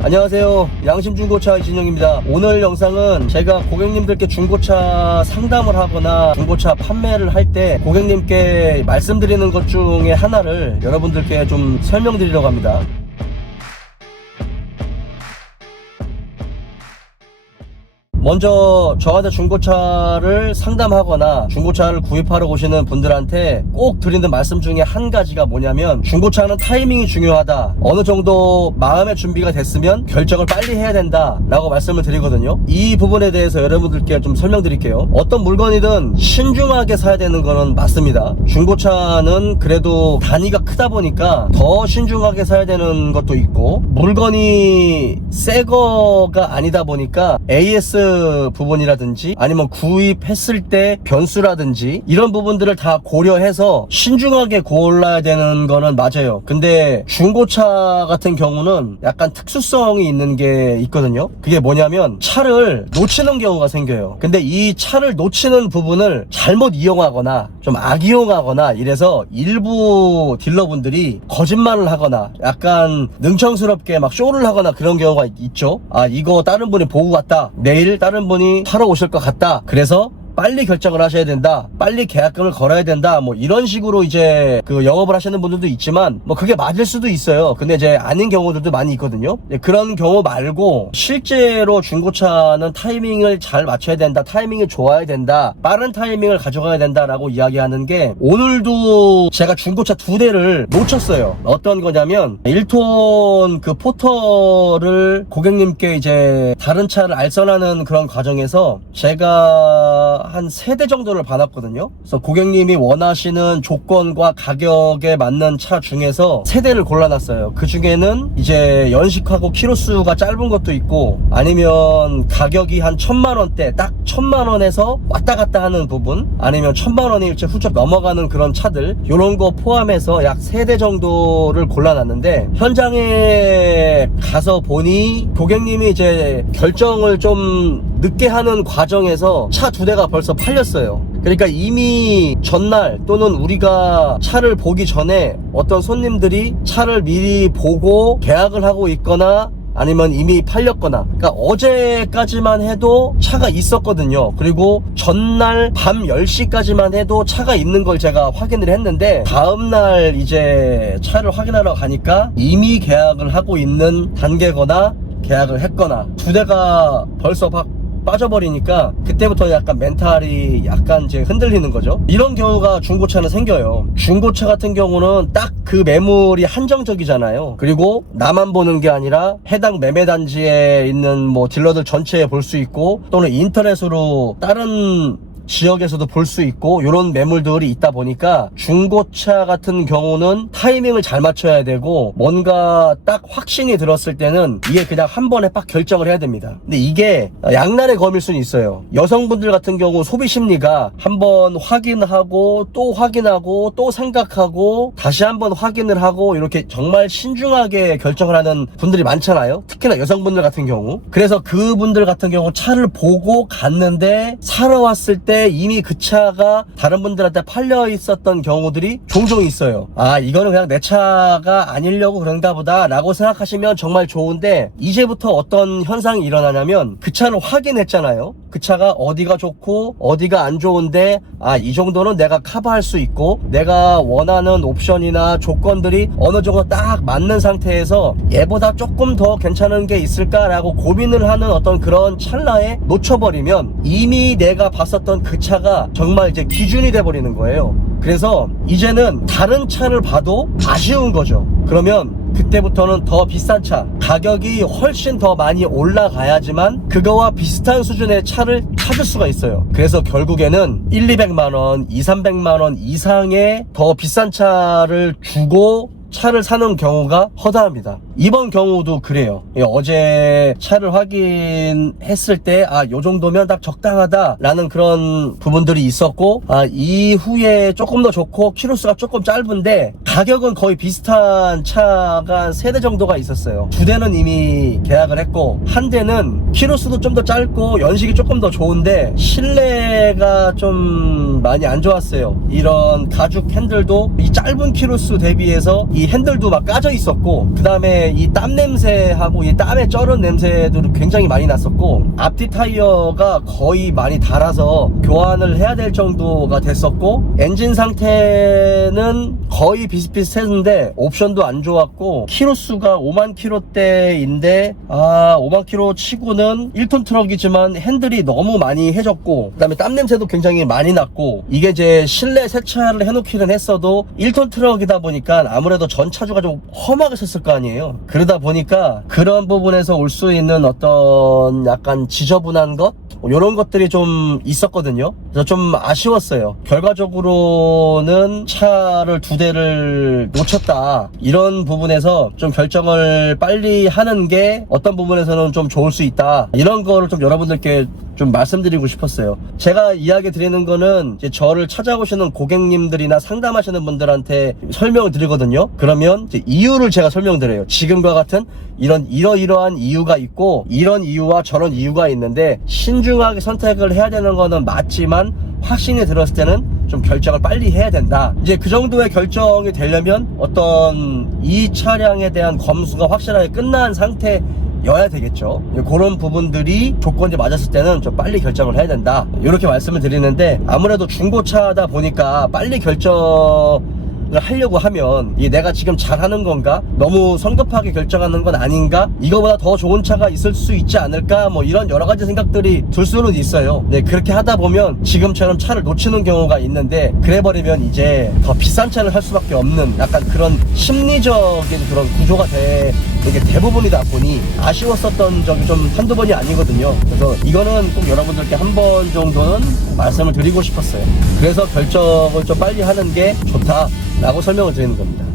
안녕하세요. 양심중고차 진영입니다. 오늘 영상은 제가 고객님들께 중고차 상담을 하거나 중고차 판매를 할 때 고객님께 말씀드리는 것 중에 하나를 여러분들께 좀 설명드리려고 합니다. 먼저 저한테 중고차를 상담하거나 중고차를 구입하러 오시는 분들한테 꼭 드리는 말씀 중에 한 가지가 뭐냐면 중고차는 타이밍이 중요하다. 어느 정도 마음의 준비가 됐으면 결정을 빨리 해야 된다. 라고 말씀을 드리거든요. 이 부분에 대해서 여러분들께 좀 설명드릴게요. 어떤 물건이든 신중하게 사야 되는 거는 맞습니다. 중고차는 그래도 단위가 크다 보니까 더 신중하게 사야 되는 것도 있고 물건이 새 거가 아니다 보니까 AS 부분이라든지 아니면 구입했을 때 변수라든지 이런 부분들을 다 고려해서 신중하게 골라야 되는 거는 맞아요. 근데 중고차 같은 경우는 약간 특수성이 있는 게 있거든요. 그게 뭐냐면 차를 놓치는 경우가 생겨요. 근데 이 차를 놓치는 부분을 잘못 이용하거나 좀 악이용하거나 이래서 일부 딜러분들이 거짓말을 하거나 약간 능청스럽게 막 쇼를 하거나 그런 경우가 있죠. 아 이거 다른 분이 보고 갔다. 내일 다른 분이 사러 오실 것 같다. 그래서 빨리 결정을 하셔야 된다. 빨리 계약금을 걸어야 된다. 뭐 이런 식으로 이제 그 영업을 하시는 분들도 있지만 뭐 그게 맞을 수도 있어요. 근데 이제 아닌 경우들도 많이 있거든요. 네, 그런 경우 말고 실제로 중고차는 타이밍을 잘 맞춰야 된다. 타이밍이 좋아야 된다. 빠른 타이밍을 가져가야 된다라고 이야기하는 게 오늘도 제가 중고차 두 대를 놓쳤어요. 어떤 거냐면 1톤 그 포터를 고객님께 이제 다른 차를 알선하는 그런 과정에서 제가 한 세 대 정도를 받았거든요. 그래서 고객님이 원하시는 조건과 가격에 맞는 차 중에서 세 대를 골라놨어요. 그 중에는 이제 연식하고 키로수가 짧은 것도 있고 아니면 가격이 한 천만 원대 딱 천만 원에서 왔다 갔다 하는 부분 아니면 천만 원이 이제 훌쩍 넘어가는 그런 차들 이런 거 포함해서 약 세 대 정도를 골라놨는데 현장에 가서 보니 고객님이 이제 결정을 좀 늦게 하는 과정에서 차 두 대가 벌써 팔렸어요. 그러니까 이미 전날 또는 우리가 차를 보기 전에 어떤 손님들이 차를 미리 보고 계약을 하고 있거나 아니면 이미 팔렸거나 그러니까 어제까지만 해도 차가 있었거든요 그리고 전날 밤 10시까지만 해도 차가 있는 걸 제가 확인을 했는데 다음날 이제 차를 확인하러 가니까 이미 계약을 하고 있는 단계거나 계약을 했거나 두 대가 벌써 막 빠져버리니까 그때부터 약간 멘탈이 약간 이제 흔들리는 거죠. 이런 경우가 중고차는 생겨요. 중고차 같은 경우는 딱 그 매물이 한정적이잖아요. 그리고 나만 보는 게 아니라 해당 매매 단지에 있는 뭐 딜러들 전체에 볼 수 있고 또는 인터넷으로 다른 지역에서도 볼 수 있고 이런 매물들이 있다 보니까 중고차 같은 경우는 타이밍을 잘 맞춰야 되고 뭔가 딱 확신이 들었을 때는 이게 그냥 한 번에 빡 결정을 해야 됩니다. 근데 이게 양날의 검일 수는 있어요. 여성분들 같은 경우 소비 심리가 한번 확인하고 또 확인하고 또 생각하고 다시 한번 확인을 하고 이렇게 정말 신중하게 결정을 하는 분들이 많잖아요. 특히나 여성분들 같은 경우. 그래서 그분들 같은 경우 차를 보고 갔는데 사러 왔을 때 이미 그 차가 다른 분들한테 팔려 있었던 경우들이 종종 있어요. 아, 이거는 그냥 내 차가 아니려고 그런가 보다 라고 생각하시면 정말 좋은데 이제부터 어떤 현상이 일어나냐면 그 차를 확인했잖아요. 그 차가 어디가 좋고 어디가 안 좋은데 아, 이 정도는 내가 커버할 수 있고 내가 원하는 옵션이나 조건들이 어느 정도 딱 맞는 상태에서 얘보다 조금 더 괜찮은 게 있을까라고 고민을 하는 어떤 그런 찰나에 놓쳐버리면 이미 내가 봤었던 그 차가 정말 이제 기준이 돼버리는 거예요. 그래서 이제는 다른 차를 봐도 아쉬운 거죠. 그러면 그때부터는 더 비싼 차, 가격이 훨씬 더 많이 올라가야지만 그거와 비슷한 수준의 차를 찾을 수가 있어요. 그래서 결국에는 1, 200만 원, 2, 300만 원 이상의 더 비싼 차를 주고 차를 사는 경우가 허다합니다. 이번 경우도 그래요. 예, 어제 차를 확인했을 때, 아, 요 정도면 딱 적당하다라는 그런 부분들이 있었고, 아, 이후에 조금 더 좋고, 키로수가 조금 짧은데, 가격은 거의 비슷한 차가 세 대 정도가 있었어요. 두 대는 이미 계약을 했고, 한 대는 키로수도 좀 더 짧고, 연식이 조금 더 좋은데, 실내가 좀 많이 안 좋았어요. 이런 가죽 핸들도 이 짧은 키로수 대비해서 이 핸들도 막 까져 있었고 그 다음에 이 땀 냄새하고 이 땀에 쩔은 냄새도 굉장히 많이 났었고 앞뒤 타이어가 거의 많이 닳아서 교환을 해야 될 정도가 됐었고 엔진 상태는 거의 비슷비슷했는데 옵션도 안 좋았고 키로수가 5만 킬로대인데 아 5만 킬로 치고는 1톤 트럭이지만 핸들이 너무 많이 해졌고 그 다음에 땀 냄새도 굉장히 많이 났고 이게 이제 실내 세차를 해놓기는 했어도 1톤 트럭이다 보니까 아무래도 전 차주가 좀 험하게 섰을 거 아니에요 그러다 보니까 그런 부분에서 올 수 있는 어떤 약간 지저분한 것 이런 것들이 좀 있었거든요. 그래서 좀 아쉬웠어요. 결과적으로는 차를 두 대를 놓쳤다. 이런 부분에서 좀 결정을 빨리 하는 게 어떤 부분에서는 좀 좋을 수 있다. 이런 거를 좀 여러분들께 좀 말씀드리고 싶었어요. 제가 이야기 드리는 거는 이제 저를 찾아오시는 고객님들이나 상담하시는 분들한테 설명을 드리거든요. 그러면 이유를 제가 설명드려요. 지금과 같은 이런 이러이러한 이유가 있고 이런 이유와 저런 이유가 있는데 신중하게 선택을 해야 되는 거는 맞지만 확신이 들었을 때는 좀 결정을 빨리 해야 된다. 이제 그 정도의 결정이 되려면 어떤 이 차량에 대한 검수가 확실하게 끝난 상태 여야 되겠죠. 그런 부분들이 조건이 맞았을 때는 좀 빨리 결정을 해야 된다. 이렇게 말씀을 드리는데 아무래도 중고차다 보니까 빨리 결정을 하려고 하면 이 내가 지금 잘하는 건가? 너무 성급하게 결정하는 건 아닌가? 이거보다 더 좋은 차가 있을 수 있지 않을까? 뭐 이런 여러 가지 생각들이 들 수는 있어요. 네, 그렇게 하다 보면 지금처럼 차를 놓치는 경우가 있는데 그래버리면 이제 더 비싼 차를 할 수밖에 없는 약간 그런 심리적인 그런 구조가 돼 이게 대부분이다 보니 아쉬웠었던 적이 좀 한두 번이 아니거든요. 그래서 이거는 꼭 여러분들께 한 번 정도는 말씀을 드리고 싶었어요. 그래서 결정을 좀 빨리 하는 게 좋다 라고 설명을 드리는 겁니다.